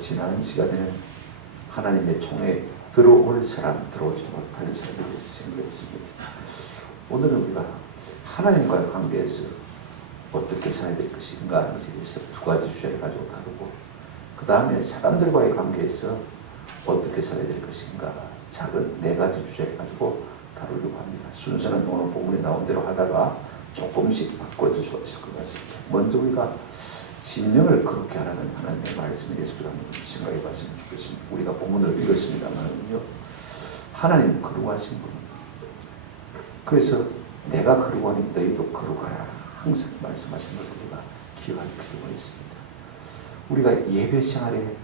지난 시간에는 하나님의 총에 들어올 사람, 들어오지 못하는 사람에 대해서 생각했습니다. 오늘은 우리가 하나님과의 관계에서 어떻게 살아야 될 것인가 하는 것에 대해서 두 가지 주제를 가지고 다루고, 그 다음에 사람들과의 관계에서 어떻게 살아야 될 것인가 작은 네 가지 주제를 가지고 다루려고 합니다. 순서는 오늘 본문에 나온 대로 하다가 조금씩 바꿔줄 수 있을 것 같습니다. 먼저 우리가 진영을 거룩게 하라는 하나님의 말씀에 대해서 한번 생각해 봤으면 좋겠습니다. 우리가 본문을 읽었습니다만요, 하나님 거룩하신 분입니다. 그래서 내가 거룩하니 너희도 거룩하라 항상 말씀하신 것을 우리가 기억할 필요가 있습니다. 우리가 예배 생활에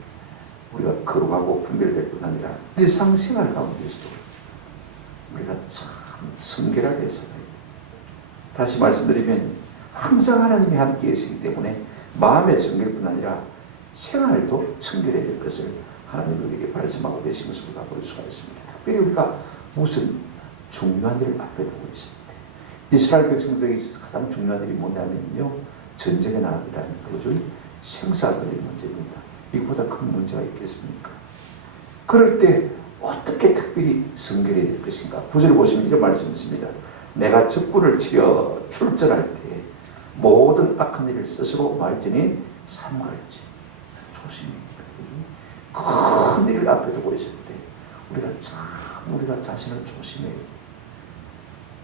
우리가 거룩하고 분별될 뿐 아니라 일상생활 가운데서도 우리가 참 성결하게 살아야 돼요. 다시 말씀드리면 항상 하나님이 함께 계시기 때문에 마음의 청결뿐 아니라 생활도 청결해야 될 것을 하나님이 우리에게 말씀하고 계신 것을 우리가 볼 수가 있습니다. 특별히 우리가 무슨 중요한 일을 앞에 두고 있습니다. 이스라엘 백성들에게 있어서 가장 중요한 일이 뭐냐면요, 전쟁의 나라라는 거죠. 생사들의 문제입니다. 이보다 큰 문제가 있겠습니까? 그럴 때 어떻게 특별히 성결해야 될 것인가? 9절을 보시면 이런 말씀이 있습니다. 내가 적군을 치려 출전할 때 모든 악한 일을 스스로 말지니 삼갈지 조심히, 큰 일을 앞에 두고 있을 때 우리가 자신을 조심해야 돼요.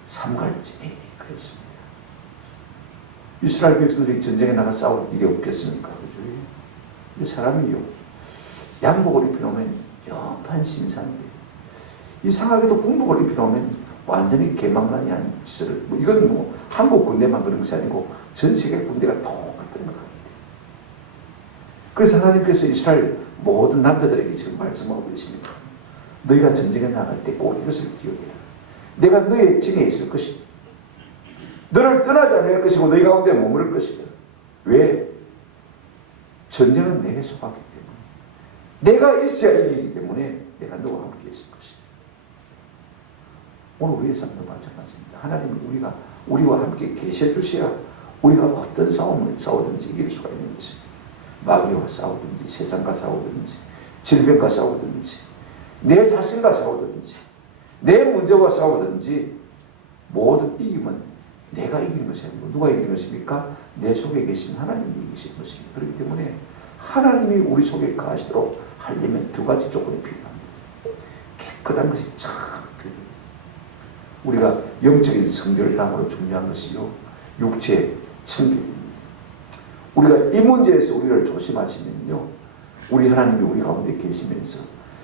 삼갈지 그랬습니다. 이스라엘 백성들이 전쟁에 나가 싸울 일이 없겠습니까? 그죠? 이 사람이요, 양복을 입혀놓으면 영판 신사인데, 이상하게도 군복을 입혀놓으면 완전히 개망난이 아닌 시절을, 이건 한국 군대만 그런 것이 아니고 전 세계 군대가 똑같은 것 같아요. 그래서 하나님께서 이스라엘 모든 남자들에게 지금 말씀하고 계십니다. 너희가 전쟁에 나갈 때 꼭 이것을 기억해라. 내가 너의 진에 있을 것이다. 너를 떠나지 않을 것이고 너희 가운데 머무를 것이다. 왜? 전쟁은 내게 속하기 때문에, 내가 있어야 이기기 때문에 내가 너와 함께 있을 것이다. 오늘 우리의 삶도 마찬가지입니다. 하나님은 우리와 함께 계셔 주셔야 우리가 어떤 싸움을 싸우든지 이길 수가 있는 것입니다. 마귀와 싸우든지, 세상과 싸우든지, 질병과 싸우든지, 내 자신과 싸우든지, 내 문제와 싸우든지, 모든 이김은 내가 이기는 것이 아니고 누가 이기는 것입니까? 내 속에 계신 하나님이 이기신 것입니다. 그렇기 때문에 하나님이 우리 속에 거하시도록 하려면 두 가지 조건이 필요합니다. 깨끗한 것이 참 필요해요. 우리가 영적인 성결을 다음으로 중요한 것이요, 육체 청결입니다. 우리가 이 문제에서 우리를 조심하시면요, 우리 하나님이 우리 가운데 계시면서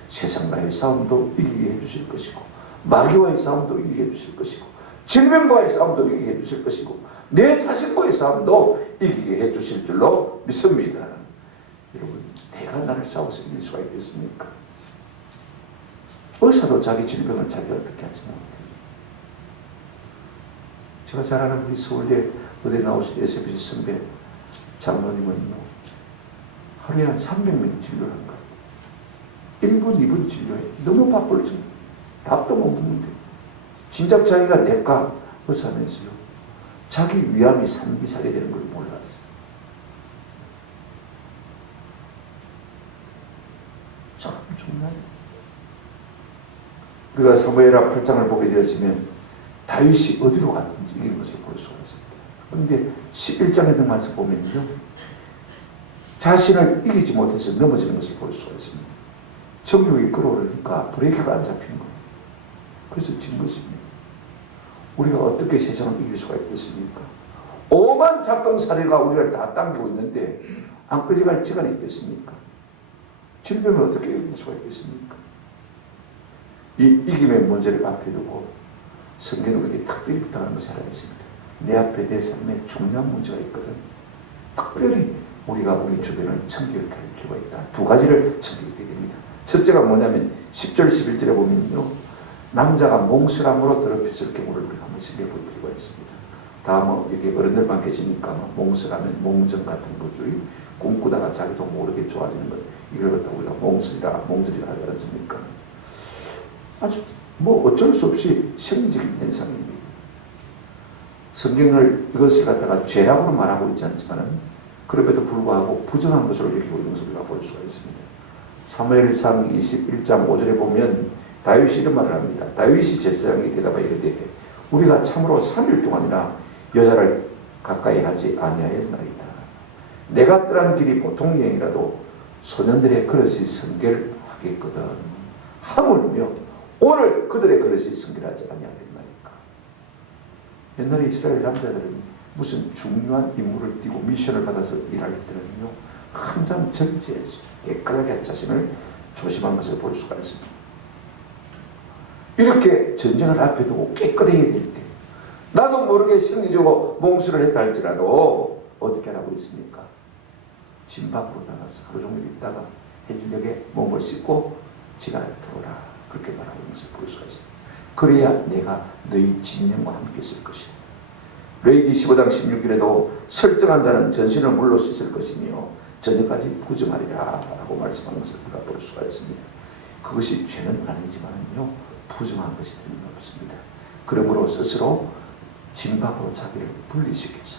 세상과의 싸움도 이기게 해주실 것이고, 마귀와의 싸움도 이기게 해주실 것이고, 질병과의 싸움도 이기게 해주실 것이고, 내 자신과의 싸움도 이기게 해주실 줄로 믿습니다. 여러분, 내가 나를 싸워서 이길 수가 있겠습니까? 의사도 자기 질병을 자기가 어떻게 하지 못해요. 제가 잘 아는 우리 서울대 의대 나오신 SBC 선배 장로님은요, 하루에 한 300명 진료를 한 거예요. 1분, 2분 진료해. 너무 바쁠 정도. 답도 못 묻는데. 진작 자기가 내과 의사면서요, 자기 위암이 3기살이 되는 걸 몰랐어요. 참 중요해요. 우리가 사무엘하 8장을 보게 되어지면 다윗이 어디로 갔는지 이런 것을 볼 수가 있습니다. 그런데 11장에 등 말씀 보면요, 자신을 이기지 못해서 넘어지는 것을 볼 수가 있습니다. 정욕이 끌어오르니까 브레이크가 안 잡힌 거예요. 그래서 진 것입니다. 우리가 어떻게 세상을 이길 수가 있겠습니까? 오만 작동사례가 우리를 다 당기고 있는데 안 끌려갈 시간이 있겠습니까? 질병을 어떻게 이길 수가 있겠습니까? 이 이김의 문제를 앞에 두고 성경은 우리에게 특별히 부탁하는 것이 하나 있습니다. 내 앞에 내 삶에 중요한 문제가 있거든. 특별히 우리가 우리 주변을 청결케 할 필요가 있다. 두 가지를 청결케 됩니다. 첫째가 뭐냐면 10절 11절에 보면요, 남자가 몽설함으로 더럽혔을 경우를 우리가 한번 생각해 볼 필요가 있습니다. 다음은 여기 어른들만 계시니까 몽설하면 몽정 같은 거죠. 꿈꾸다가 자기도 모르게 좋아지는 것, 이걸 갖다 우리가 몽설이라 하지 않습니까? 아주 어쩔 수 없이 생리적인 현상입니다. 성경을 이것을 갖다가 죄라고는 말하고 있지 않지만은 그럼에도 불구하고 부정한 것으로 여기고 있는 것을 우리가 볼 수가 있습니다. 사무엘상 21장 5절에 보면 다윗이 이런 말을 합니다. 다윗이 제사장에게 대답하여 이르되 우리가 참으로 3일 동안이나 여자를 가까이 하지 아니하였나이다. 내가 떠난 길이 보통 여행이라도 소년들의 그릇이 성결 하겠거든. 하물며 오늘 그들의 그릇이 성결하지 아니하겠나이까. 옛날에 이스라엘 남자들은 무슨 중요한 임무를 띠고 미션을 받아서 일할 때는요, 항상 절제해서 깨끗하게 자신을 조심한 것을 볼 수가 있습니다. 이렇게 전쟁을 앞에 두고 깨끗해야 될 때, 나도 모르게 승리적으로 몽수를 했다 할지라도 어떻게 하라고 있습니까? 진 밖으로 나가서 하루 종일 있다가 해질녘에 몸을 씻고 지나를 들어오라. 그렇게 말하고 있는 것을 볼 수가 있습니다. 그래야 내가 너희 진영과 함께 있을 것이다. 레위기 15장 16절에도 설정한 자는 전신을 물로 씻을 것이며 저녁까지 부정하리라 라고 말씀하는 것을 우리가 볼 수가 있습니다. 그것이 죄는 아니지만요, 부정한 것이 틀림없습니다. 그러므로 스스로 진 밖으로 자기를 분리시켜서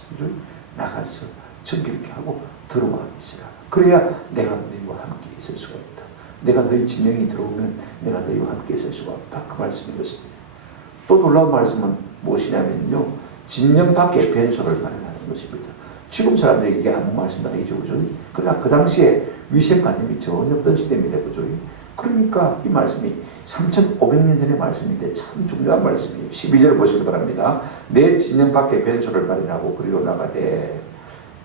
나가서 정결케 하고 들어와 있으라. 그래야 내가 너희와 함께 있을 수가 있다. 내가 너희 진영이 들어오면 내가 너희와 함께 있을 수가 없다. 그 말씀인 것입니다. 또 놀라운 말씀은 무엇이냐면요, 진영 밖에 변소를 마련하는 것입니다. 지금 사람들에게 이게 아무 말씀도 아니죠, 그죠? 그러나 그 당시에 위생관념이 전혀 없던 시대입니다, 그죠? 그러니까 이 말씀이 3,500년 전의 말씀인데 참 중요한 말씀이에요. 12절 보시기 바랍니다. 내 진영 밖에 변소를 마련하고 그리로 나가되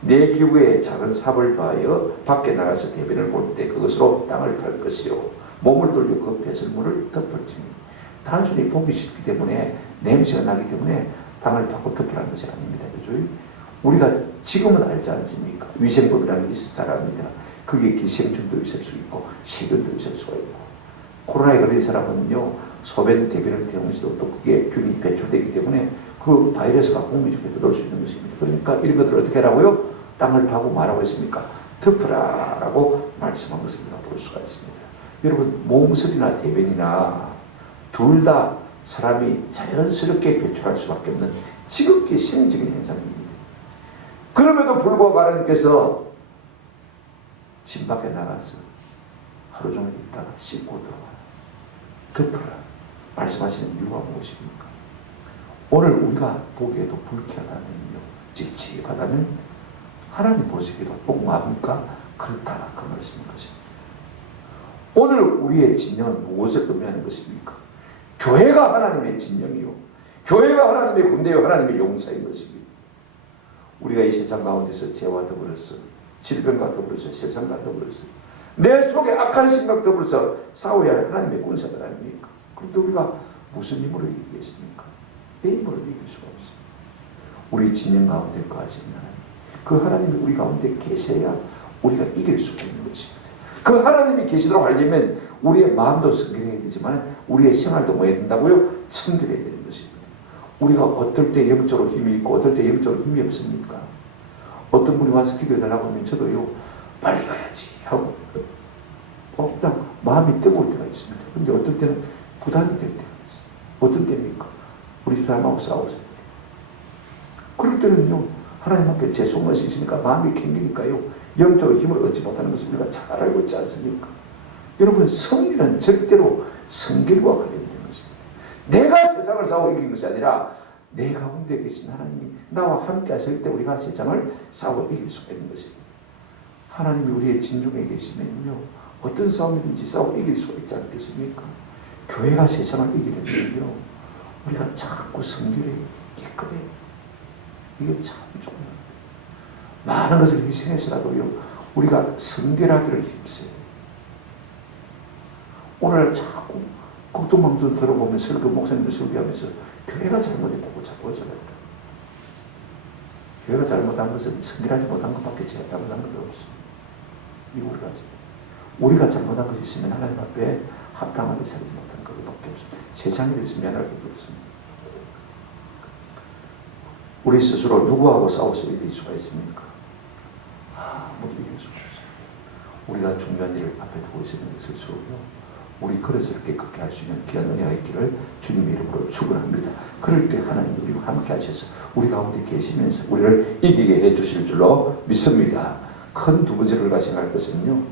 내 기구에 작은 삽을 더하여 밖에 나가서 대변을 볼 때 그것으로 땅을 팔 것이요 몸을 돌려 그 배설물을 덮을지니. 단순히 보기 쉽기 때문에 냄새가 나기 때문에 땅을 파고 덮으라는 것이 아닙니다. 그죠? 우리가 지금은 알지 않습니까? 위생법이라는 게 있어 잘 압니다. 그게 기생충도 있을 수 있고 세균도 있을 수가 있고, 코로나에 걸린 사람은요, 소변 대변을 통해서도 또 그게 균이 배출되기 때문에 그 바이러스가 공기 중에 들어올 수 있는 것입니다. 그러니까 이런 것들을 어떻게 하라고요? 땅을 파고 말하고 있습니까? 덮으라 라고 말씀한 것을 우리가 볼 수가 있습니다. 여러분, 몸살이나 대변이나 둘 다 사람이 자연스럽게 배출할 수밖에 없는 지극히 생리적인 현상입니다. 그럼에도 불구하고 하나님께서 집 밖에 나가서 하루 종일 있다가 씻고 들어와 덮으라 말씀하시는 이유가 무엇입니까? 오늘 우리가 보기에도 불쾌하다면요, 찝찝하다면 하나님 보시기에도 똥마합니까? 그렇다, 그 말씀인 것입니다. 오늘 우리의 진영은 무엇을 의미하는 것입니까? 교회가 하나님의 진영이요, 교회가 하나님의 군대요, 하나님의 용사인 것입니다. 우리가 이 세상 가운데서 죄와 더불어서 질병과 더불어서 세상과 더불어서 내 속에 악한 생각 더불어서 싸워야 할 하나님의 군사들 아닙니까? 그런데 우리가 무슨 힘으로 이기겠습니까? 내 힘으로 이길 수가 없습니다. 우리 진영 가운데 거하시는 하나님, 그 하나님이 우리 가운데 계셔야 우리가 이길 수가 있는 것입니다. 그 하나님이 계시도록 하려면 우리의 마음도 성결해야 되지만 우리의 생활도 뭐 해야 된다고요? 성결해야 되는 것입니다. 우리가 어떨 때 영적으로 힘이 있고 어떨 때 영적으로 힘이 없습니까? 어떤 분이 와서 기도해달라고 하면 저도요, 빨리 가야지 하고 그냥 마음이 뜨거울 때가 있습니다. 그런데 어떤 때는 부담이 될 때가 있어요. 어떤 때입니까? 우리 집사람하고 싸워서 그럴 때는요, 하나님 앞에 죄송한 것이 있으니까 마음이 캥기니까요, 영적으로 힘을 얻지 못하는 것을 우리가 잘 알고 있지 않습니까? 여러분, 승리는 절대로 성결과 관련된 것입니다. 내가 세상을 싸워 이기는 것이 아니라 내 가운데 계신 하나님이 나와 함께 하실 때 우리가 세상을 싸워 이길 수가 있는 것입니다. 하나님이 우리의 진중에 계시면요, 어떤 싸움이든지 싸워 이길 수가 있지 않겠습니까? 교회가 세상을 이기려면요, 우리가 자꾸 성결해, 깨끗해. 이게 참 중요합니다. 많은 것을 희생해서라도요, 우리가 성결하기를 힘써요. 오늘 자꾸 국동방송 들어보면 설교, 목사님들 설교하면서 교회가 잘못했다고 자꾸 하잖아요. 교회가 잘못한 것은 성결하지 못한 것밖에 제가 잘못한 것이 없습니다. 이거 우리가 잘못한 것이 있으면 하나님 앞에 합당하게 살지 못한 것밖에 없습니다. 세상에 대해서 미안할 것도 없습니다. 우리 스스로 누구하고 싸워서 이길 수가 있습니까? 모두 이길 수 없습니다. 우리가 중요한 일을 앞에 두고 있으면 스스로요, 우리 그릇을 깨끗게 할 수 있는 귀한 은혜가 있기를 주님의 이름으로 축원합니다. 그럴 때 하나님 우리와 함께 하셔서 우리 가운데 계시면서 우리를 이기게 해주실 줄로 믿습니다. 큰 두 번째로 우리가 생각할 것은요,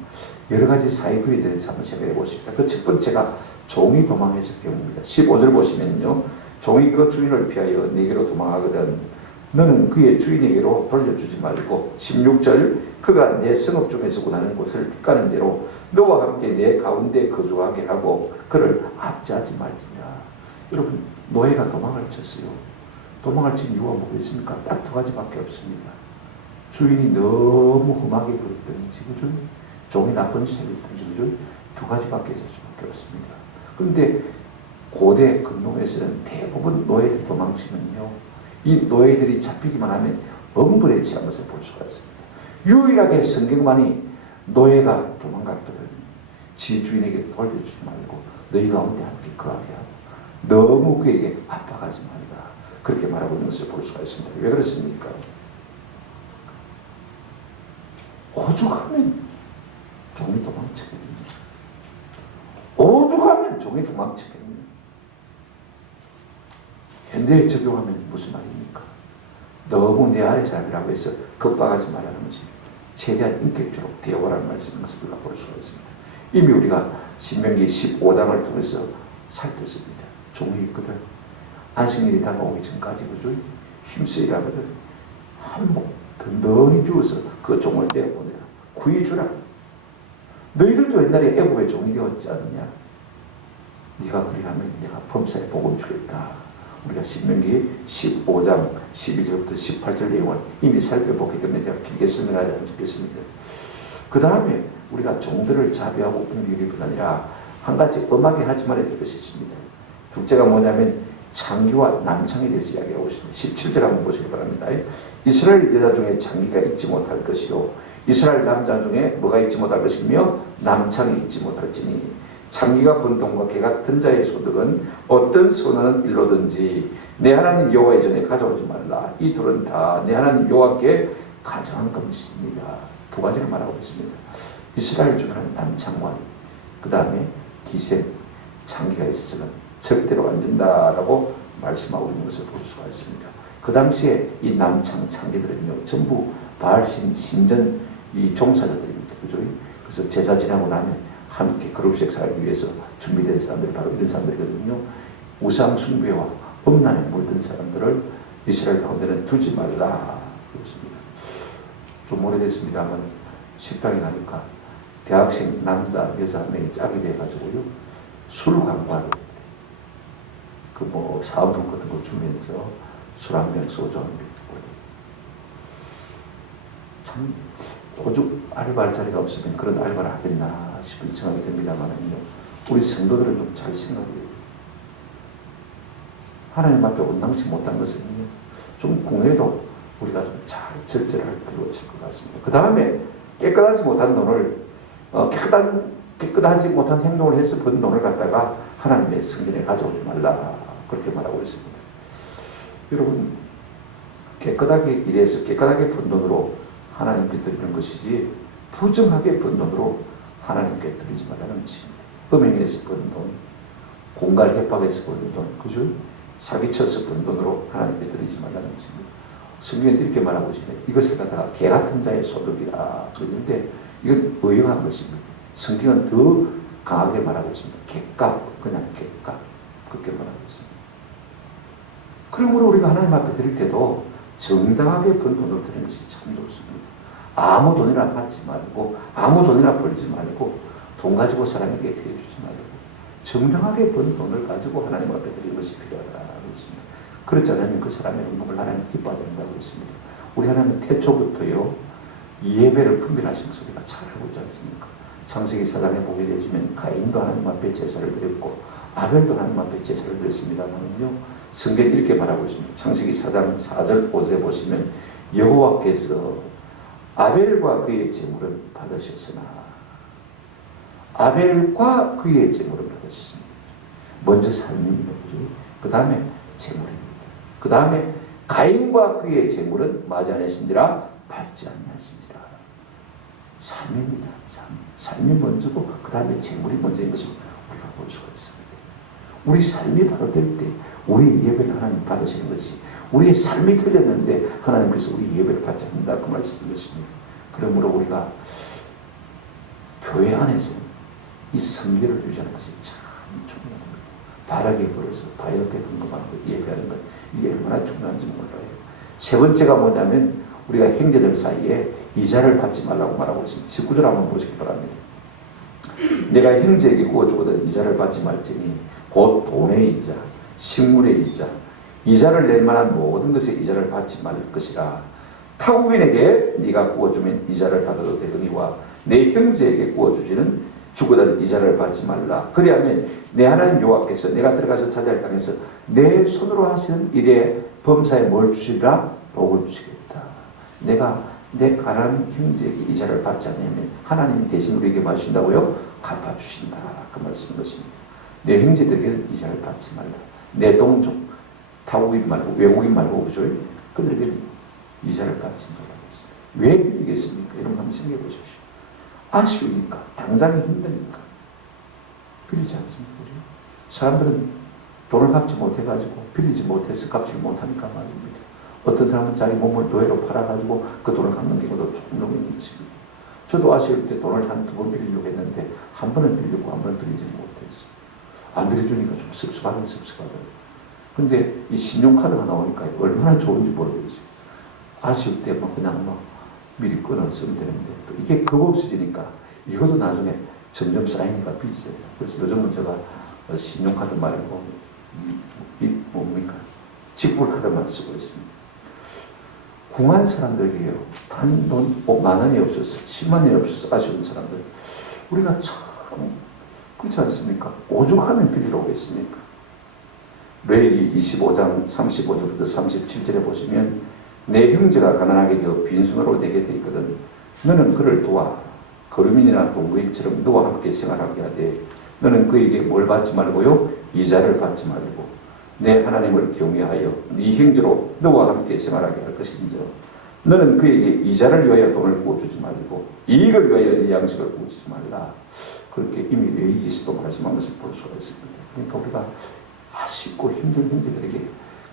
여러 가지 사이클에 대해서 한번 생각해 보십니다. 그 첫 번째가 종이 도망해서 경우입니다. 15절 보시면요, 종이 그 주인을 피하여 네게로 도망하거든 너는 그의 주인에게로 돌려주지 말고, 16절 그가 내 성읍 중에서 원하는 곳을 택가는 대로 너와 함께 내 가운데 거주하게 하고 그를 압제하지 말지니라. 여러분, 노예가 도망을 쳤어요. 도망을 친 이유가 뭐겠습니까? 딱 두 가지밖에 없습니다. 주인이 너무 험하게 굴었든지, 그죠? 종이 나쁜 짓을 했든지, 그죠? 두 가지밖에 있을 수밖에 없습니다. 그런데 고대 근동에서는 대부분 노예들이 도망치면요, 이 노예들이 잡히기만 하면 엄벌에 취한 것을 볼 수가 있습니다. 유일하게 성경만이 노예가 도망갔거든 지 주인에게 돌려주지 말고 너희 가운데 함께 거하게 하고 너무 그에게 압박하지 말라, 그렇게 말하고 있는 것을 볼 수가 있습니다. 왜 그렇습니까? 오죽하면 종이 도망치겠느냐. 오죽하면 종이 도망치겠느냐. 현대에 적용하면 무슨 말입니까? 너무 내 아래 살이라고 해서 겁박하지 말라는 것입니다. 최대한 인격적으로 대화라는 말씀인 것을 우리가 볼 수가 있습니다. 이미 우리가 신명기 15장을 통해서 살폈습니다. 종이 있거든. 안식일이 다가오기 전까지 그죠? 힘쓰 일하거든. 한몫 든든히 주어서 그 종을 내보내라. 구해주라. 너희들도 옛날에 애굽의 종이 되었지 않느냐? 네가 그리하면 내가 범사에 복을 주겠다. 우리가 신명기 15장 12절부터 18절 내용을 이미 살펴보기 때문에 제가 길게 설명하지 않겠습니다. 그 다음에 우리가 종들을 자비하고 공격일 뿐 아니라 한 가지 엄하게 하지 말아야 될 것이 있습니다. 둘째가 뭐냐면 창기와 남창에 대해서 이야기하고 있습니다. 17절 한번 보시기 바랍니다. 이스라엘 여자 중에 창기가 있지 못할 것이요 이스라엘 남자 중에 뭐가 있지 못할 것이며 남창이 있지 못할지니 창기가 번동과 개 같은 자의 소득은 어떤 선한 일로든지 내 하나님 여호와의 전에 가져오지 말라. 이 둘은 다 내 하나님 여호와께 가져간 것입니다. 두 가지를 말하고 있습니다. 이스라엘 중에는 남창과 그 다음에 기생, 창기가 있어서는 절대로 안 된다라고 말씀하고 있는 것을 볼 수가 있습니다. 그 당시에 이 남창, 창기들은요 전부 바알신 신전 이 종사자들입니다. 그죠? 그래서 제사 지나고 나면 함께 그룹식 살기 위해서 준비된 사람들이 바로 이런 사람들이거든요. 우상 숭배와 음란에 물든 사람들을 이스라엘 가운데는 두지 말라. 그렇습니다. 좀 오래됐습니다만 식당에 가니까 대학생 남자 여자 한 명이 짝이 돼가지고요 술 광고하는 그 뭐 사은품 같은 거 주면서 술 한 병 소주 한 병 참 오죽 알바할 자리가 없으면 그런 알바를 하겠나 싶은 생각이 듭니다만은요, 우리 성도들은 좀 잘 생각해요. 하나님 앞에 온당치 못한 것은요, 좀 공회도 우리가 좀 잘 절제할 필요가 있을 것 같습니다. 그 다음에 깨끗하지 못한 돈을 깨끗하지 못한 행동을 해서 번 돈을 갖다가 하나님의 성전에 가져오지 말라, 그렇게 말하고 있습니다. 여러분, 깨끗하게 일해서 깨끗하게 번 돈으로 하나님께 드리는 것이지 부정하게 번 돈으로 하나님께 드리지 말라는 것입니다. 음행에서 번 돈, 공갈 협박에서 번 돈, 그죠? 사기쳐서 번 돈으로 하나님께 드리지 말라는 것입니다. 성경은 이렇게 말하고 있습니다. 이것을 갖다가 개 같은 자의 소득이라 그러는데 이건 의역한 것입니다. 성경은 더 강하게 말하고 있습니다. 객값, 그냥 객값, 그렇게 말하고 있습니다. 그러므로 우리가 하나님 앞에 드릴 때도 정당하게 번 돈을 드리는 것이 참 좋습니다. 아무 돈이나 받지 말고 아무 돈이나 벌지 말고 돈 가지고 사람에게 피해주지 말고 정당하게 번 돈을 가지고 하나님 앞에 드리는 것이 필요하다고 했습니다. 그렇지 않으면 그 사람의 행복을 하나님 기뻐하지 않는다고 했습니다. 우리 하나님 태초부터요 예배를 분별하신 것을 우리가 잘 알고 있지 않습니까? 창세기 4장에 보게 되시면 가인도 하나님 앞에 제사를 드렸고 아벨도 하나님 앞에 제사를 드렸습니다만요, 성경이 이렇게 말하고 있습니다. 창세기 4장 4절 5절에 보시면 여호와께서 아벨과 그의 제물은 받으셨으나 아벨과 그의 제물은 받으셨습니다. 먼저 삶입니다. 그 다음에 제물입니다. 그 다음에 가인과 그의 제물은 맞이 아니하신지라 받지 아니하신지라. 삶입니다. 삶이 먼저고 그 다음에 제물이 먼저인 것을 우리가 볼 수가 있습니다. 우리 삶이 바로 될 때 우리 예배를 하나님 받으시는 것이 우리의 삶이 틀렸는데 하나님께서 우리 예배를 받지 않는다 그 말씀인 것입니다. 그러므로 우리가 교회 안에서 이 성결을 유지하는 것이 참 중요합니다. 바르게 벌어서 바르게 헌금하는 것, 예배하는 것, 이게 얼마나 중요한지 몰라요. 세 번째가 뭐냐면 우리가 형제들 사이에 이자를 받지 말라고 말하고 있습니다. 19절 한번 보시기 바랍니다. 내가 형제에게 구워주거든 이자를 받지 말지니 곧 돈의 이자, 식물의 이자, 이자를 낼 만한 모든 것에 이자를 받지 말 것이라. 타국인에게 네가 구워주면 이자를 받아도 되거니와 내 형제에게 구워주지는 주거든 이자를 받지 말라. 그리하면 내 하나님 여호와께서 내가 들어가서 차지할 땅에서 내 손으로 하시는 일에 범사에 뭘 주시리라? 복을 주시겠다. 내가 내 가난한 형제에게 이자를 받지 않으면 하나님이 대신 우리에게 뭐 하신다고요? 갚아주신다. 그 말씀인 것입니다. 내 형제들에게 이자를 받지 말라. 내 동족, 타국인 말고 외국인 말고 그죠? 그들에게 이자를 받지 말라. 왜 빌리겠습니까? 여러분 한번 생각해 보십시오. 아쉬우니까, 당장이 힘드니까 빌리지 않습니까? 사람들은 돈을 갚지 못해가지고 빌리지 못해서 갚지 못하니까 말입니다. 어떤 사람은 자기 몸을 노예로 팔아가지고 그 돈을 갚는 경우도 종종 있는 것입니다. 저도 아쉬울 때 돈을 한두 번 빌리려고 했는데 한 번은 빌리고 한 번은 빌리지 못했어요. 안 빌려주니까 좀 섭섭하더라고요. 근데 이 신용카드가 나오니까 얼마나 좋은지 모르겠어요. 아쉬울 때 그냥 미리 끊어 쓰면 되는데 또 이게 겁 없어지니까 이것도 나중에 점점 쌓이니까 빚이에요. 그래서 요즘은 제가 신용카드 말고 뭡니까? 직불카드만 쓰고 있습니다. 궁한 사람들이에요. 단돈 10,000원이 없어서 100,000원이 없어서 아쉬운 사람들. 우리가 참 그렇지 않습니까? 오죽하면 빌리러 오겠습니까? 레위기 25장 35절부터 37절에 보시면 내 형제가 가난하게 되어 빈손으로 되게 돼 있거든. 너는 그를 도와 거류민이나 동거인처럼 너와 함께 생활하게 하되 너는 그에게 뭘 받지 말고요? 이자를 받지 말고 내 하나님을 경외하여 네 형제로 너와 함께 생활하게 할 것인저 너는 그에게 이자를 위하여 돈을 구워주지 말고 이익을 위하여 네 양식을 구워주지 말라. 그렇게 이미 레위기에서도 말씀한 것을 볼 수가 있습니다. 그러니까 우리가 아쉽고 힘든 형제들에게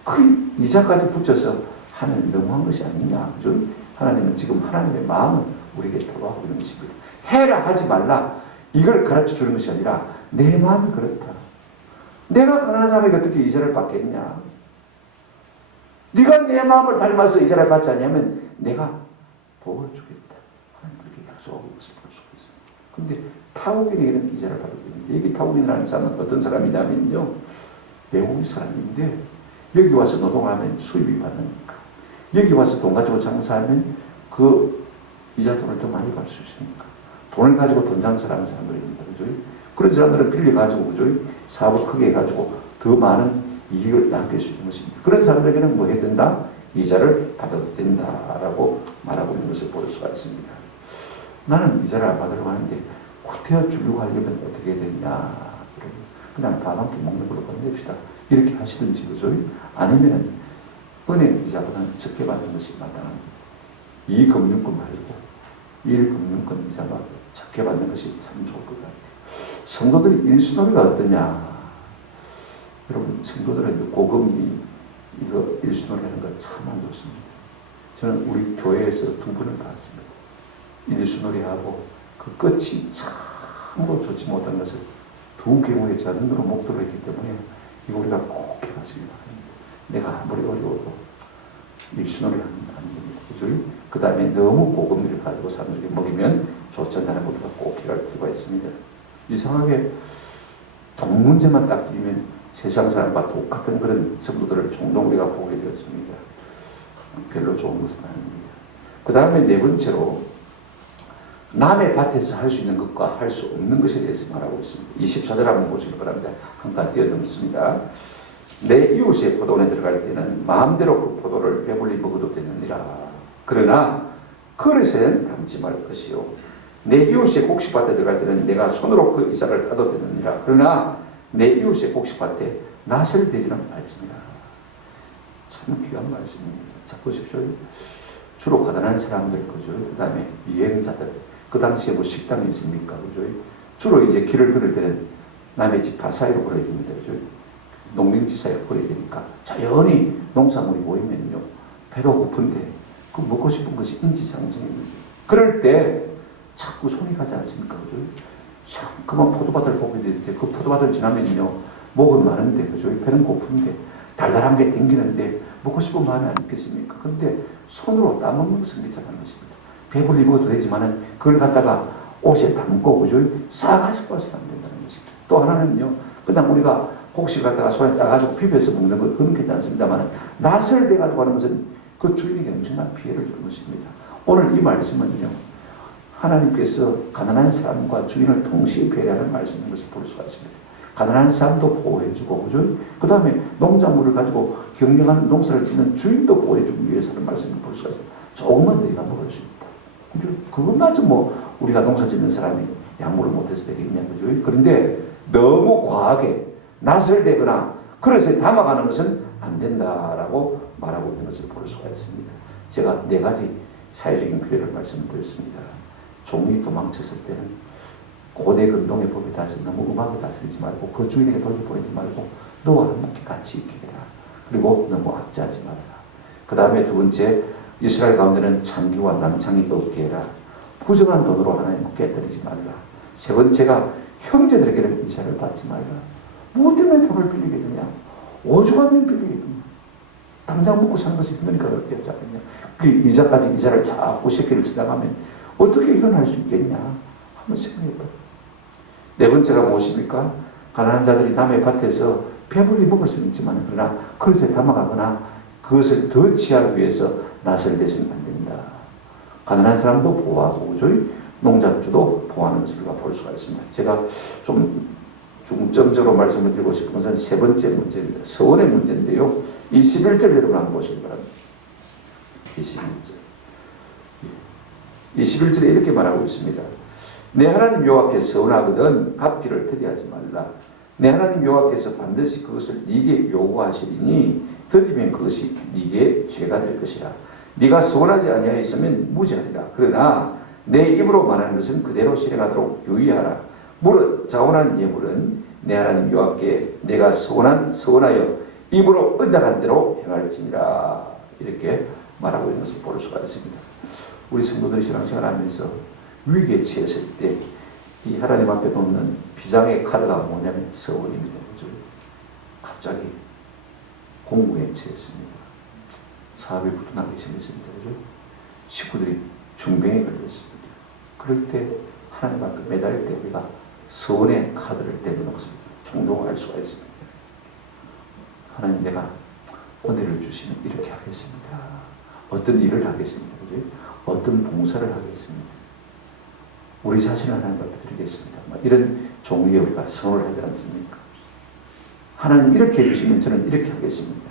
그 이자까지 붙여서 하나님 너무한 것이 아니냐. 그죠? 하나님은 지금 하나님의 마음을 우리에게 토로하고 있는 것입니다. 해라 하지 말라 이걸 가르쳐 주는 것이 아니라 내 마음이 그렇다. 내가 가난한 사람에게 어떻게 이자를 받겠냐. 네가 내 마음을 닮아서 이자를 받지 않냐면 내가 복을 주겠다. 하나님 그렇게 약속하고 있을 수가 있습니다. 그런데 타국인에게는 이자를 받고 있는데 여기 타국인이라는 사람은 어떤 사람이냐면요. 외국인 사람인데 여기 와서 노동하면 수입이 받으니까 여기 와서 돈 가지고 장사하면 그 이자 돈을 더 많이 받을 수 있으니까 돈을 가지고 돈 장사를 하는 사람들입니다. 그죠? 그런 사람들은 빌려가지고 그죠? 사업을 크게 해가지고 더 많은 이익을 남길 수 있는 것입니다. 그런 사람들에게는 뭐 해야 된다? 이자를 받아도 된다라고 말하고 있는 것을 볼 수가 있습니다. 나는 이자를 안 받으려고 하는데 구태여 주려고 하려면 어떻게 해야 되냐? 그냥 밥 한 끼 먹는 걸로 끝냅시다. 이렇게 하시든지 그죠? 아니면 은행 이자보다는 적게 받는 것이 마땅합니다. 이 금융권 말고 1금융권 이자가 적게 받는 것이 참 좋을 것 같아요. 성도들이 일수놀이가 어떠냐? 여러분 성도들은 고금리 이거 일수놀이 하는 거 참 안 좋습니다. 저는 우리 교회에서 2번을 봤습니다. 일수놀이하고 그 끝이 참으로 좋지 못한 것을 2경우에 제가 눈으로 목도를 했기 때문에 이거 우리가 꼭 해봤습니다. 내가 아무리 어려워도 일수놀이 하면 안 됩니다. 그죠? 그 다음에 너무 고금리를 가지고 사람들이 먹이면 좋지 않다는 걸 우리가 꼭 해갈 필요가 있습니다. 이상하게 돈 문제만 딱 끼면 세상 사람과 똑같은 그런 성도들을 종종 우리가 보게 되었습니다. 별로 좋은 것은 아닙니다. 그 다음에 네 번째로 남의 밭에서 할 수 있는 것과 할 수 없는 것에 대해서 말하고 있습니다. 24절 한번 보시기 바랍니다. 한 칸 띄어넘습니다. 내 이웃의 포도원에 들어갈 때는 마음대로 그 포도를 배불리 먹어도 되느니라. 그러나 그릇엔 담지 말 것이요. 내 이웃의 곡식밭에 들어갈 때는 내가 손으로 그 이삭을 따도 되느니라. 그러나 내 이웃의 곡식밭에 낫을 대지는 말지니라. 참 귀한 말씀입니다. 자 보십시오. 주로 가난한 사람들 그죠. 그 다음에 여행자들. 그 당시에 뭐 식당이 있습니까? 그죠. 주로 이제 길을 걸을 때는 남의 집 바사이로 걸어야 됩니다. 그죠. 농림지사에 버려야 되니까 자연히 농산물이 보이면요 배가 고픈데 그 먹고 싶은 것이 인지상정입니다. 그럴 때 자꾸 손이 가지 않습니까? 그죠? 그만 포도밭을 보게 되는데 그 포도밭을 지나면요 목은 마른데 그죠? 배는 고픈데 달달한 게 땡기는데 먹고 싶은 마음이 안 있겠습니까? 그런데 손으로 따먹는 것은 괜찮은 것입니다. 배불리 먹어도 되지만은 그걸 갖다가 옷에 담고 그죠? 싸가지고 와서 안 된다는 것입니다. 또 하나는요 그냥 우리가 혹시 갖다가 손에 따가지고 비벼서 먹는 것 그건 괜찮습니다만 낯을 대가지고 하는 것은 그 주인에게 엄청난 피해를 주는 것입니다. 오늘 이 말씀은요 하나님께서 가난한 사람과 주인을 동시에 배려하는 말씀인 것을 볼 수가 있습니다. 가난한 사람도 보호해주고 그죠? 그 다음에 농작물을 가지고 경영하는 농사를 짓는 주인도 보호해주기 위해서는 말씀을 볼 수가 있습니다. 조금은 너희가 먹을 수 있다. 그죠? 그것마저 뭐 우리가 농사 짓는 사람이 양보를 못해서 되겠냐 그죠? 그런데 너무 과하게 낯을 대거나 그릇에 담아가는 것은 안 된다라고 말하고 있는 것을 볼 수가 있습니다. 제가 4가지 사회적인 규례를 말씀드렸습니다. 종이 도망쳤을 때는 고대 근동의 법에 따라서 너무 음악에 다스리지 말고 그 주인에게 돌려보내지 말고 너와 함께 같이 있게 해라. 그리고 너무 압제하지 말아라. 그 다음에 2번째 이스라엘 가운데는 창기와 남창이 없게 해라. 부정한 돈으로 하나님을 깨뜨리지 말라. 3번째가 형제들에게는 이자를 받지 말라. 무엇 때문에 돈을 빌리게 되냐? 오죽하면 빌리게 되냐? 당장 먹고 사는 것이 힘드니까 어렵겠지 않느냐? 그 이자를 자꾸 새끼를 쳐나가면 어떻게 이혼할 수 있겠냐? 한번 생각해봐요. 4번째가 무엇입니까? 가난한 자들이 남의 밭에서 배불리 먹을 수는 있지만 그러나 그릇에 담아가거나 그것을 더 취하기 위해서 낯을 대서는 안 된다. 가난한 사람도 보호하고 농작주도 보호하는 것을 우리가 볼 수가 있습니다. 제가 좀 중점적으로 말씀을 드리고 싶은 것은 3번째 문제입니다. 서원의 문제인데요. 21절 여러분 한번 보시기 바랍니다. 21절에 이렇게 말하고 있습니다. 내 하나님 여호와께 서원하거든 갚기를 더디하지 말라. 내 하나님 여호와께서 반드시 그것을 네게 요구하시리니 더디면 그것이 네게 죄가 될 것이라. 네가 서원하지 아니하였으면 무죄하리라. 그러나 내 입으로 말하는 것은 그대로 실행하도록 유의하라. 무릇 자원한 예물은 내 하나님 여호와께 내가 서원하여 입으로 언약한 대로 행할지니라. 이렇게 말하고 있는 것을 볼 수가 있습니다. 우리 성도들이 신앙생활 하면서 위기에 처했을 때 이 하나님 앞에 놓는 비장의 카드가 뭐냐면 서원입니다. 그죠? 갑자기 공무에 처했습니다. 사업이 부도나기 심했습니다. 그죠? 식구들이 중병에 걸렸습니다. 그럴 때 하나님 앞에 매달릴 때 우리가 서원의 카드를 내놓는 것을 종종 알 수가 있습니다. 하나님 내가 은혜를 주시면 이렇게 하겠습니다. 어떤 일을 하겠습니다. 그죠? 어떤 봉사를 하겠습니다. 우리 자신을 하나님 앞에 드리겠습니다. 이런 종류의 우리가 선언을 하지 않습니까? 하나님 이렇게 해주시면 저는 이렇게 하겠습니다.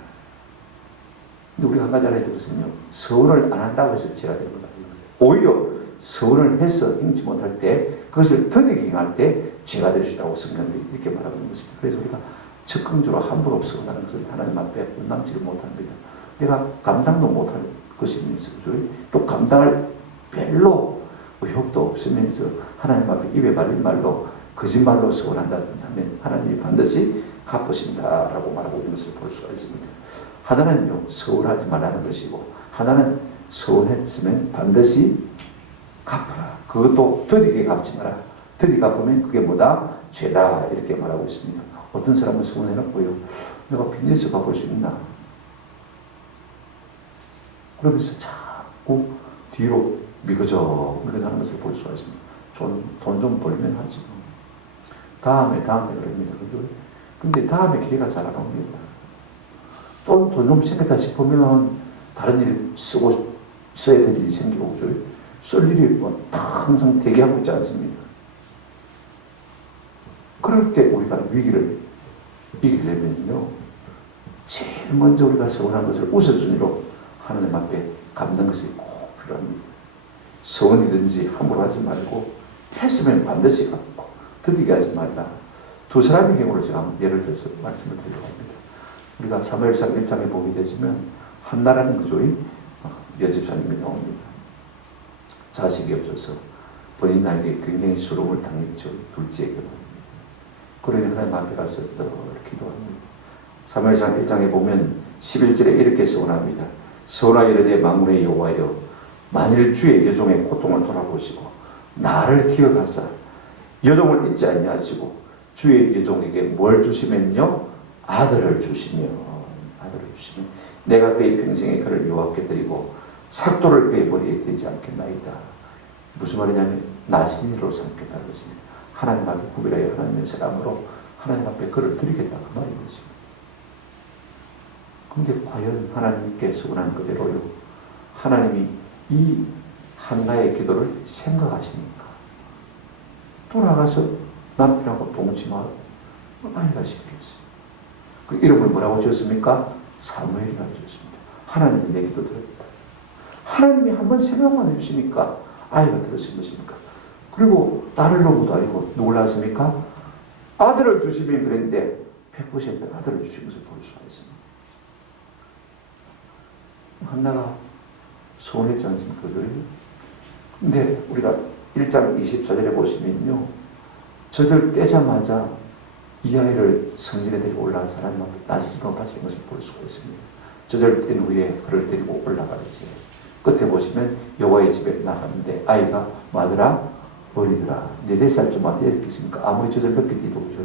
근데 우리가 한 가지 알아야 될 것은요. 서원을 안 한다고 해서 죄가 되는 건 아닙니다. 오히려 서원을 해서 행치 못할 때 그것을 더디게 행할 때 죄가 될 수 있다고 성경이 이렇게 말하고 있는 것입니다. 그래서 우리가 적극적으로 함부로 서원하는 것을 하나님 앞에 운남지를 못합니다. 내가 감당도 못할 것이면서 또 감당할 별로 의욕도 없으면서 하나님 앞에 입에 발린 말로 거짓말로 서원한다든지 하면 하나님이 반드시 갚으신다라고 말하고 있는 것을 볼 수가 있습니다. 하나는요 서원하지 말라는 것이고 하나는 서원했으면 반드시 갚으라. 그것도 더디게 갚지 마라. 더디게 갚으면 그게 뭐다? 죄다. 이렇게 말하고 있습니다. 어떤 사람은 서원해놓고요 내가 빚내서 갚을 수 있나? 그러면서 자꾸 뒤로 미거적하는 것을 볼 수가 있습니다. 돈 좀 벌면 하지. 다음에 그럽니다. 근데 다음에 기회가 잘 안 옵니다. 또 돈 좀 생겼다 싶으면 다른 일 써야 될 일이 생기고, 쓸 일이 항상 대기하고 있지 않습니까? 그럴 때 우리가 위기를 이기려면요, 제일 먼저 우리가 서원한 것을 우선순위로 하나님 앞에 갚는 것이 꼭 필요합니다. 서원이든지 함부로 하지 말고 했으면 반드시 갚고 더디게 하지 말라. 2사람의 경우를 제가 한번 예를 들어서 말씀을 드리려고 합니다. 우리가 사무엘상 1장에 보게 되시면 한나라는 그조의 여집사님이 나옵니다. 자식이 없어서 본인 나에게 굉장히 수록을 당했죠. 둘째 결혼입니다. 그러니 하나님 앞에 가서 기도합니다. 사무엘상 1장에 보면 11절에 이렇게 서원합니다. 서원하여 이르되 만군의 여호와여 만일 주의 여종의 고통을 돌아보시고 나를 기억하사 여종을 잊지 아니하시고 주의 여종에게 뭘 주시면요? 아들을 주시면 내가 그의 평생에 그를 여호와께 드리고 삭도를 그의 머리에 대지 않겠나이다. 무슨 말이냐면 나신이로 삼겠다는 것입니다. 하나님 앞에 구별하여 하나님의 사람으로 하나님 앞에 그를 드리겠다 그 말인 것입니다. 그런데 과연 하나님께 서원한 그대로요 하나님이 이 한나의 기도를 생각하십니까? 돌아가서 남편하고 동침하고 아이가 시켰어요. 그 이름을 뭐라고 지었습니까? 사무엘이라고 지었습니다. 하나님이 내 기도 들었다. 하나님이 한번 생각만 해주시니까 아이가 들었을 것입니까? 그리고 딸을 놓고도 아니고 누굴 낳았습니까? 아들을 주시면 그랬는데 100% 아들을 주신 것을 볼 수가 있습니다. 한나가 소원했지 않습니까? 근데 우리가 1장 24절에 보시면요 저들 떼자마자 이 아이를 성전에 데리고 올라간 사람이 나시로 가신 것을 볼 수가 있습니다. 저절 뗀 후에 그를 데리고 올라가지. 끝에 보시면 여호와의 집에 나가는데 아이가 마더라 어리더라 4살쯤 이렇게 있으니까 아무리 저절 늦게도 그죠.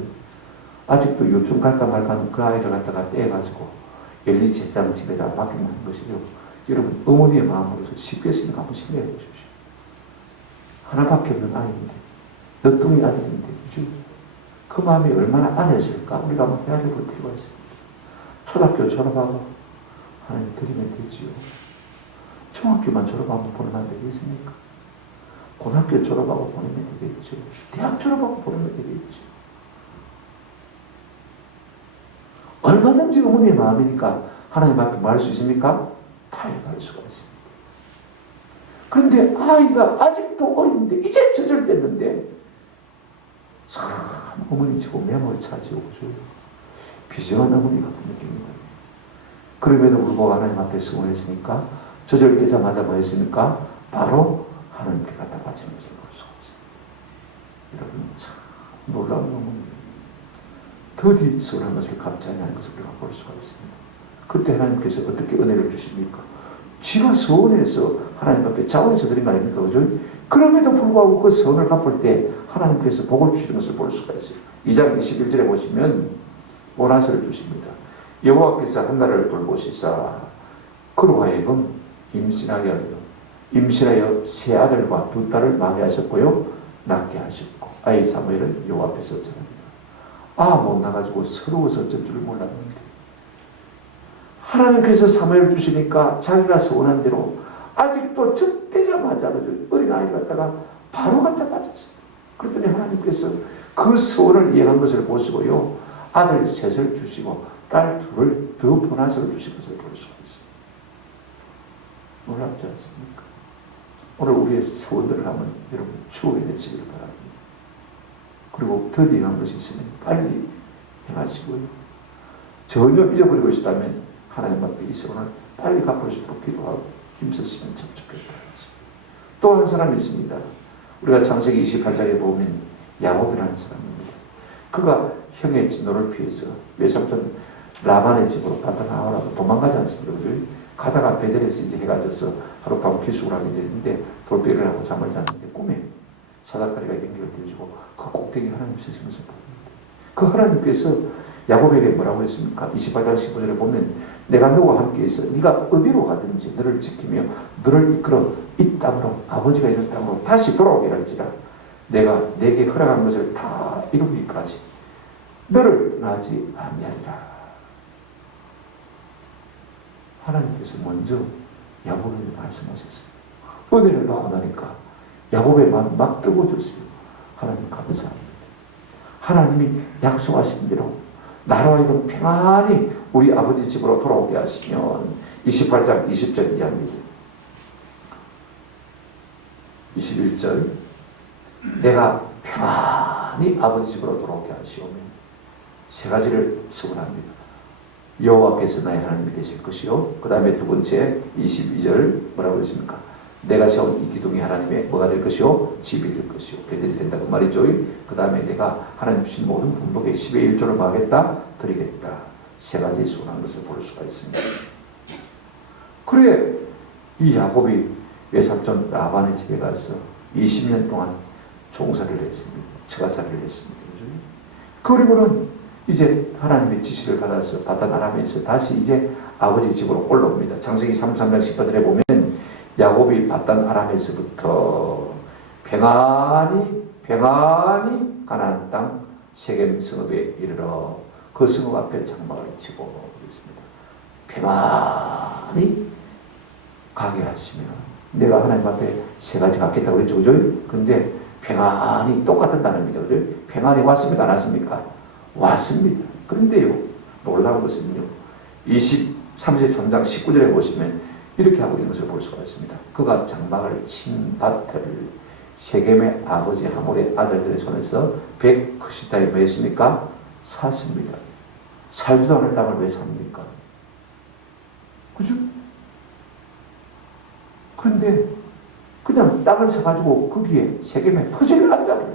아직도 요즘 갈까 말까 그 아이를 갖다가 떼가지고 엘리 제사장 집에다 맡기는 것이요. 여러분 어머니의 마음으로서 쉽게 쓰는 거 한번 생각해 보십시오. 하나밖에 없는 아이인데 늦둥이 아들인데 그죠? 그 마음이 얼마나 안했을까 우리가 한번 헤아려 볼 필요가 있습니다. 초등학교 졸업하고 하나님 드리면 되지요. 중학교만 졸업하고 보내면 안 되겠습니까? 고등학교 졸업하고 보내면 되겠죠. 대학 졸업하고 보내면 되겠죠. 얼마든지 어머니의 마음이니까 하나님 앞에 뭐 할 수 있습니까? 타협할 수가 있습니다. 그런데 아이가 아직도 어린데 이제 저절됐는데 참 어머니 치고 매몰 차지고 비정한 어머니 같은 느낌입니다. 그럼에도 불구하고 하나님 앞에 서원했으니까 저절되자마자 뭐 했습니까? 바로 하나님께 갖다 바치는 것을 볼 수가 있습니다. 여러분 참 놀라운 어머니 더디 서운한 것을 갚지 않는 것을 우리가 볼 수가 있습니다. 그때 하나님께서 어떻게 은혜를 주십니까? 지가 서원해서 하나님 앞에 자원해서 드린 거 아닙니까? 그죠? 그럼에도 불구하고 그 서원을 갚을 때 하나님께서 복을 주시는 것을 볼 수가 있어요. 2장 21절에 보시면 보너스를 주십니다. 여호와께서 한나를 돌보시사 그로 하여금 임신하여 세 아들과 두 딸을 낳게 하셨고요. 낳게 하셨고 아이 사무엘은 여호와 앞에서 자랍니다. 못 나가지고 서러워서 어쩔 줄 몰랐는데 하나님께서 사무엘을 주시니까 자기가 서원한 대로 아직도 젖되자마자 어린 아이를 갖다가 바로 갖다 바쳤어요. 그랬더니 하나님께서 그 서원을 이행한 것을 보시고요. 아들 셋을 주시고 딸 둘을 더 보너스를 주신 것을 볼 수가 있습니다. 놀랍지 않습니까? 오늘 우리의 서원들을 한번 여러분 추억해내시기를 바랍니다. 그리고 더디 행한 것이 있으면 빨리 행하시고요. 전혀 잊어버리고 있다면 하나님 앞에 이 서원을 빨리 갚을 수 있도록 기도하고 힘쓰시면 참 좋겠다. 또 한 사람이 있습니다. 우리가 창세기 28장에 보면 야곱이라는 사람입니다. 그가 형의 진노를 피해서 외삼촌 라반의 집으로 바탕하라고 도망가지 않습니까? 가다가 베델에서 이제 해가 져서 하룻밤 기숙을 하게 되는데 돌베개를 하고 잠을 잤는데 꿈에 사닥다리가 연결되어지고 그 꼭대기 하나님 쓰신 것을 봅니다. 그 하나님께서 야곱에게 뭐라고 했습니까? 28장 15절에 보면 내가 너와 함께 있어 네가 어디로 가든지 너를 지키며 너를 이끌어 이 땅으로 아버지가 있는 땅으로 다시 돌아오게 할지라 내가 내게 허락한 것을 다 이루기까지 너를 떠나지 아니하리라. 하나님께서 먼저 야곱에게 말씀하셨어요. 은혜를 받고 나니까 야곱의 마음이 막 뜨거워졌어요. 하나님 감사합니다. 하나님이 약속하신 대로 나로 하여금 평안히 우리 아버지 집으로 돌아오게 하시면 28장 20절 이하입니다. 21절 내가 평안히 아버지 집으로 돌아오게 하시오면 세 가지를 서원합니다. 여호와께서 나의 하나님이 되실 것이요. 그 다음에 두 번째 22절 뭐라고 했습니까? 내가 세운 이 기둥이 하나님의 뭐가 될 것이요? 집이 될 것이요. 배들이 된다고 말이죠. 그 다음에 내가 하나님 주신 모든 분복의 10의 1조를 하겠다? 드리겠다. 세 가지 소원한 것을 볼 수가 있습니다. 그래 이 야곱이 외삼촌 라반의 집에 가서 20년 동안 종사를 했습니다. 처가살이를 했습니다. 그리고는 이제 하나님의 지시를 받아서 바단 아람에서 다시 이제 아버지 집으로 올라옵니다. 창세기 33장 10절에 보면 야곱이 바단 아람에서부터 평안히 가나안 땅 세겜 성읍에 이르러 그 성읍 앞에 장막을 치고 있습니다. 평안히 가게 하시며 내가 하나님 앞에 세 가지 갖겠다고 그랬죠. 그죠? 그런데 평안히 똑같은 단어입니다. 그죠? 평안히 왔습니까? 안 왔습니까? 왔습니다. 그런데요, 놀라운 것은요, 33장 19절에 보시면 이렇게 하고 있는 것을 볼 수가 있습니다. 그가 장막을 친 밭을 세겜의 아버지 하몰의 아들들의 손에서 100크시다에 뭐 했습니까? 샀습니다. 살지도 않을 땅을 왜 삽니까? 그죠? 그런데 그냥 땅을 사가지고 거기에 세겜에 퍼즐을 앉아버렸어요.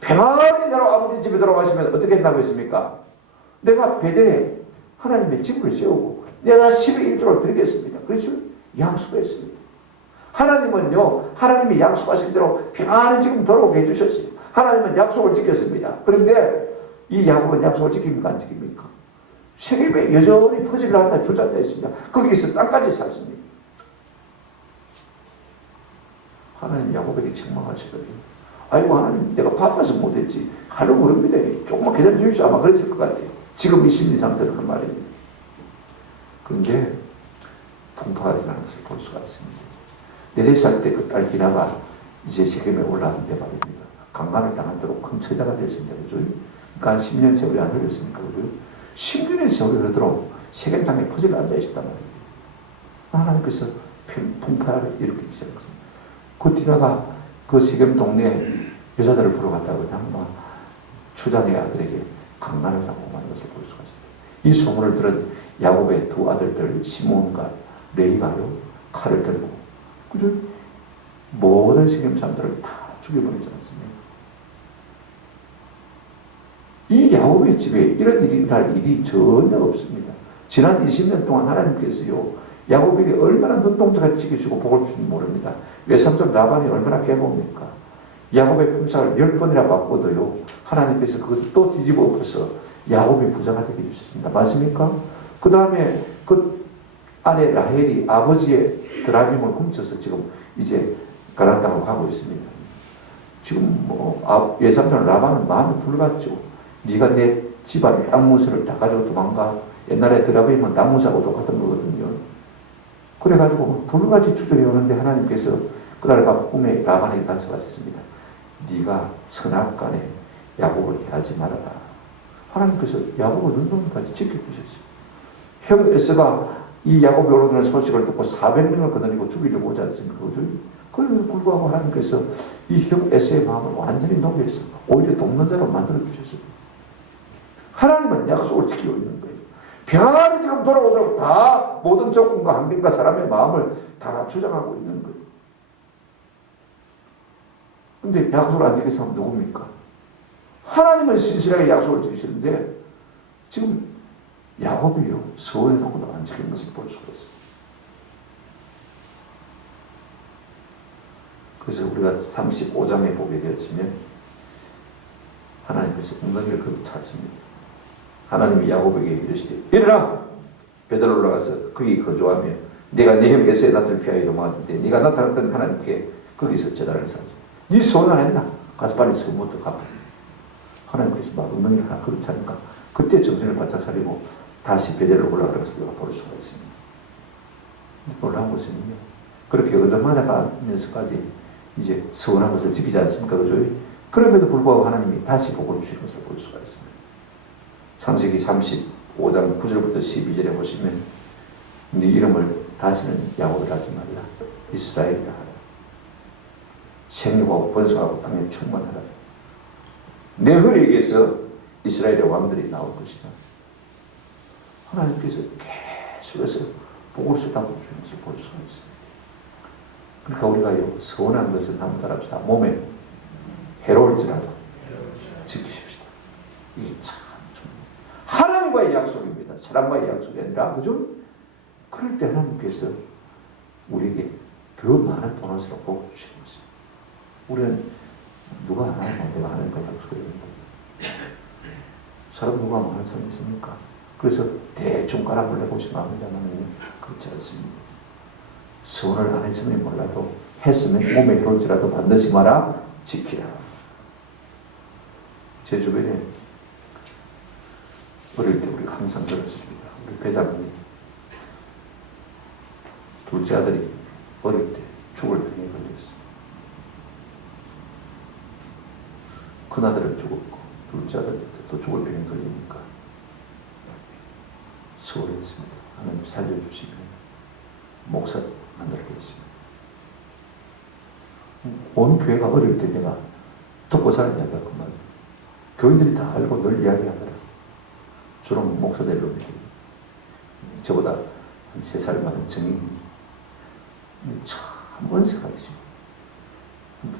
평안히 나로 아버지 집에 돌아가시면 어떻게 한다고 했습니까? 내가 베델에 하나님의 집을 세우고 내가 12일조를 드리겠습니다. 그렇죠? 약속했습니다. 하나님은요, 하나님이 약속하신 대로 평안히 지금 돌아오게 해주셨어요. 하나님은 약속을 지켰습니다. 그런데 이 야곱은 약속을 지킵니까? 안 지킵니까? 세겜에 여전히 퍼즐을 갖다 주저앉아 있습니다. 거기서 땅까지 샀습니다. 하나님 야곱에게 책망하시더니 아이고 하나님 내가 바빠서 못했지 하려고 모릅니다. 조금만 기다려 주십시오. 아마 그랬을 것 같아요. 지금 이 심리 상태는 그 말입니다. 그런데 풍파가 일어나는 것을 볼 수가 있습니다. 4살 때 그 딸 디나가 이제 세겜에 올라왔는데 말입니다. 강간을 당하도록 큰 처자가 됐습니다. 그죠? 그러니까 10년 세월이 안 흘렸습니까? 그죠? 10년의 세월이 흐르도록 세겜 땅에 퍼즐을 앉아 있었단 말이에요. 하나님께서 풍파를 일으키기 시작했습니다. 그 디나가 그 세겜 동네 여자들을 보러 갔다고 그냥 막 초장의 아들에게 강간을 당하고 만 것을 볼 수가 있습니다. 이 소문을 들은 야곱의 두 아들들 시몬과 레이가요 칼을 들고 그죠? 모든 세겜 사람들을 다 죽여버리지 않습니까? 이 야곱의 집에 이런 일이 날 일이 전혀 없습니다. 지난 20년 동안 하나님께서요 야곱에게 얼마나 눈동자가 지켜주고 복을 주는지 모릅니다. 외삼촌 라반이 얼마나 깨봅니까? 야곱의 품삯을 10번이나 받고도요 하나님께서 그것을 또 뒤집어 엎어서 야곱이 부자가 되게 해주셨습니다. 맞습니까? 그 다음에 그 아내 라헬이 아버지의 드라빔을 훔쳐서 지금 이제 가나안 땅으로 가고 있습니다. 지금 뭐 외삼촌 라반은 마음이 불같죠. 네가 내 집안 땅무서를 다 가지고 도망가. 옛날에 드라빔은 땅무사하고 똑같은 거거든요. 그래가지고 불같이 추적해 오는데 하나님께서 그날 밤 꿈에 라반에게 간섭하셨습니다. 네가 선악간에 야곱을 해하지 말아라. 하나님께서 야곱을 눈동자까지 지켜주셨어요. 형 에서가 이 야곱이 오르는 소식을 듣고 400명을 거느리고 죽이려고 오지 않습니까? 그럼에도 불구하고 하나님께서 이 형 에서의 마음을 완전히 녹여서 오히려 돕는자로 만들어주셨어요. 하나님은 약속을 지키고 있는 거예요. 평안히 지금 돌아오도록 다 모든 조건과 환경과 사람의 마음을 다 주장하고 있는 거예요. 근데 약속을 안 지킨 사람은 누굽니까? 하나님은 신실하게 약속을 지키시는데 지금 야곱이요 서원해놓고도 안 지키는 것을 볼 수가 있습니다. 그래서 우리가 35장에 보게 되었으면 하나님께서 엉덩이를 그렇게 찼습니다. 하나님이 야곱에게 이르시되 일어나 베델로 올라가서 거기 거주하며 네가 네 형 에서의 낯을 피하여 도망하는데 네가 나타났던 하나님께 거기서 제단을 쌓지. 네 소원 안 했나? 가서 빨리 소원부터 갚아. 하나님께서 막 엉덩이를 하나 그렇게 차니까 그때 정신을 바짝 차리고 다시 베델로 올라가서 우리가 볼 수가 있습니다. 놀라운 것은요 그렇게 얻어맞아가면서까지 이제 서운한 것을 지키지 않습니까? 그죠? 그럼에도 불구하고 하나님이 다시 복을 주신 것을 볼 수가 있습니다. 창세기 35장 9절부터 12절에 보시면 네 이름을 다시는 야곱이라 하지 말라. 이스라엘이라 하라. 생육하고 번성하고 땅에 충만하라. 내 허리에게서 이스라엘의 왕들이 나올 것이다. 하나님께서 계속해서 복을 쏟아부어 주는 것을 볼 수가 있습니다. 그러니까 우리가 서운한 것은 한번 따라합시다. 몸에 해로울지라도 지키십시다. 이게 참 하나님과의 약속입니다. 사람과의 약속이 아니라, 그죠? 그럴 때 하나님께서 우리에게 더 많은 보너스로 복을 주시는 것입니다. 우리는 누가 하나님과 내가 하나님과 약속을 했는가? 사람 누가 많은 사람이 있습니까? 그래서 대충 깔아보려고 보시면 합니다만 그렇지 않습니다. 서원을 안 했으면 몰라도 했으면 몸에 들어올지라도 반드시 말아 지키라. 제 주변에 어릴 때 우리가 항상 들었습니다. 우리 배장님 둘째 아들이 어릴 때 죽을 병에 걸렸어요. 큰아들은 죽었고 둘째 아들은 또 죽을 병에 걸리니까 수고했습니다. 하나님 살려주시면 목사 만들겠습니다. 온 교회가 어릴 때 내가 듣고 자란 이야기가 그만. 교인들이 다 알고 늘 이야기하더라. 주로 목사 될 놈들이. 저보다 한 3살 많은 증인이 참 언세가 있어요.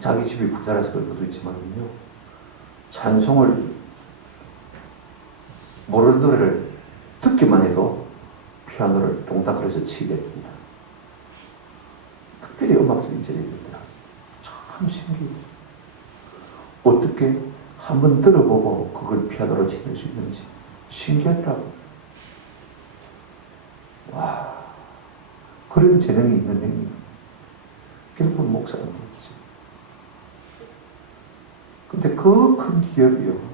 자기 집이 부자라서 그럴 것도 있지만요. 찬송을 모르는 노래를 듣기만 해도 피아노를 동탁거려서 치게 됩니다. 특별히 음악적인 재능이 있더라. 참 신기해요. 어떻게 한번 들어보고 그걸 피아노로 치는 수 있는지 신기하더라고요. 와, 그런 재능이 있는 형님. 결국 목사가 되겠죠. 근데 그 큰 기업이요.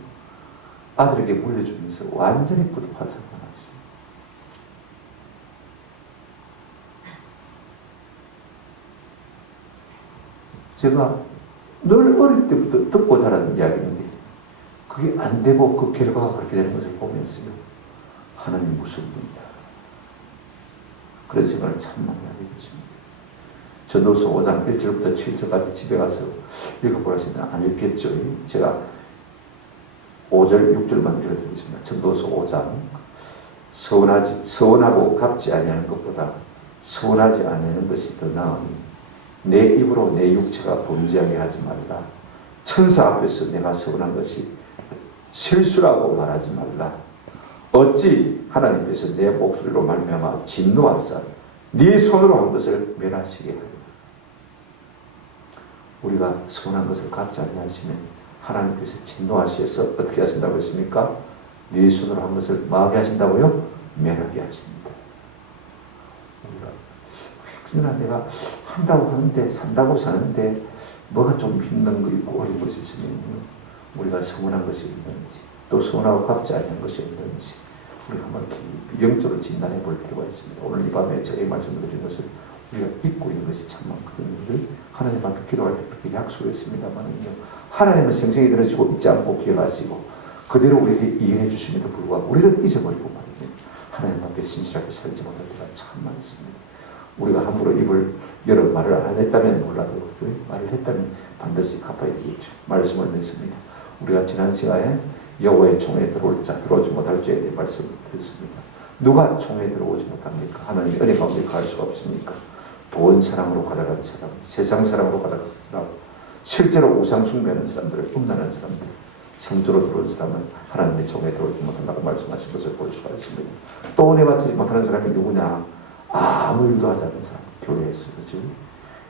아들에게 물려주면서 완전히 뿌듯하서 나왔어요. 제가 늘 어릴 때부터 듣고 자란 이야기인데 그게 안 되고 그 결과가 그렇게 되는 것을 보면서요. 하나님 무슨 분이다. 그런 생각을 참 많이 하게 됐습니다. 전도서 5장 1절부터 7절까지 집에 가서 읽어보라시면 안 읽겠죠. 제가 5절, 6절만 읽어드리겠습니다. 전도서 5장 서운하고 갚지 아니하는 것보다 서운하지 아니하는 것이 더 나으니 내 입으로 내 육체가 범죄하게 하지 말라. 천사 앞에서 내가 서운한 것이 실수라고 말하지 말라. 어찌 하나님께서 내 목소리로 말미암아 진노하사 네 손으로 한 것을 멸하시게 하리라. 우리가 서운한 것을 갚지 아니하시면 하나님께서 진노하셔서 어떻게 하신다고 했습니까? 네 손으로 한 것을 마하게 하신다고요? 멸하게 하십니다. 우리가 그러나 내가 한다고 하는데 산다고 사는데 뭐가 좀 힘든 거 있고 어려운 것이 있으면 우리가 서운한 것이 있는지 또 서운하고 갚지 않은 것이 있는지 우리가 한번 영적으로 진단해 볼 필요가 있습니다. 오늘 이 밤에 제가 말씀을 드린 것을 우리가 잊고 있는 것이 참 많거든요. 하나님 앞에 기도할 때 그렇게 약속했습니다만은요. 하나님은 생생히 들으시고 잊지 않고 기억하시고 그대로 우리에게 이해해 주심에도 불구하고 우리를 잊어버리고 말이에요. 하나님 앞에 신실하게 살지 못할 때가 참 많습니다. 우리가 함부로 입을 열어 말을 안 했다면 몰라도 말을 했다면 반드시 갚아야 되겠죠. 말씀을 냈습니다. 우리가 지난 시간에 여호와의 총에 들어올 자 들어오지 못할 자에 대해 말씀을 드렸습니다. 누가 총에 들어오지 못합니까? 하나님의 은혜 가운데 갈 수가 없습니까? 돈 사랑으로 가득한 사람, 세상 사랑으로 가득한 사람, 실제로 우상 숭배하는 사람들, 음란한 사람들, 성조로 들어온 사람은 하나님의 총에 들어오지 못한다고 말씀하신 것을 볼 수가 있습니다. 또 은혜 받지 못하는 사람이 누구냐? 아무 일도 하지 않는 사람, 교회에서 그렇죠?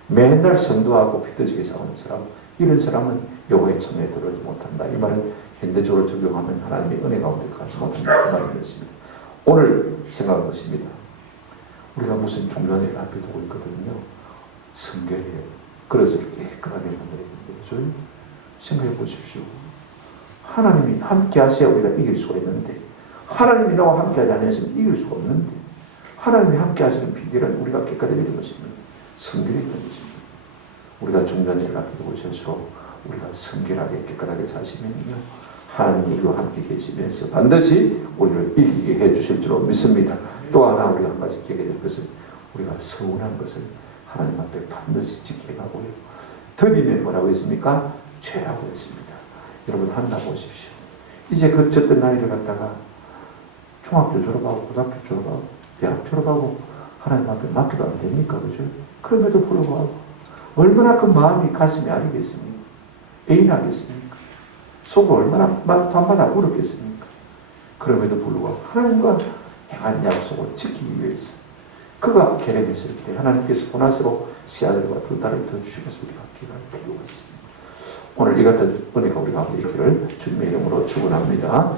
맨날 성도하고 피터지게 싸우는 사람, 이런 사람은 여호와의 총에 들어오지 못한다. 이 말은 현대적으로 적용하면 하나님의 은혜 가운데 가지 못한다. 그 말이었습니다. 오늘 생각한 것입니다. 우리가 무슨 중요한 일을 앞에 두고 있거든요. 성결이에요. 그래서 깨끗하게 만들어야 되죠. 생각해 보십시오. 하나님이 함께 하셔야 우리가 이길 수가 있는데 하나님이 나와 함께 하지 않으시면 이길 수가 없는데 하나님이 함께 하시는 비결은 우리가 깨끗해지는 것입니다. 성결이 되는 것입니다. 우리가 중요한 일을 앞에 두고 있을수록 우리가 성결하게 깨끗하게 사시면요. 하나님이 우리와 함께 계시면서 반드시 우리를 이기게 해주실 줄로 믿습니다. 또 하나 우리가 한 가지 기억해야 될 것은 우리가 서운한 것을 하나님 앞에 반드시 지켜가고요. 더디면 뭐라고 했습니까? 죄라고 했습니다. 여러분 하나 보십시오. 이제 그 젖던 나이를 갖다가 중학교 졸업하고 고등학교 졸업하고 대학 졸업하고 하나님 앞에 맡기도 안 됩니까? 그죠? 그럼에도 불구하고 얼마나 그 마음이 가슴이 아리겠습니까? 애인하겠습니까? 속으로 얼마나 밤마다 울었겠습니까? 그 그럼에도 불구하고 하나님과 행한 약속을 지키기 위해서 그가 계획했을 때 하나님께서 보나스로 세 아들과 두 딸을 더 주셔서 우리가 기도할 필요가 있습니다. 오늘 이 같은 은혜가 우리가 있기를 주님의 이름으로 축원합니다.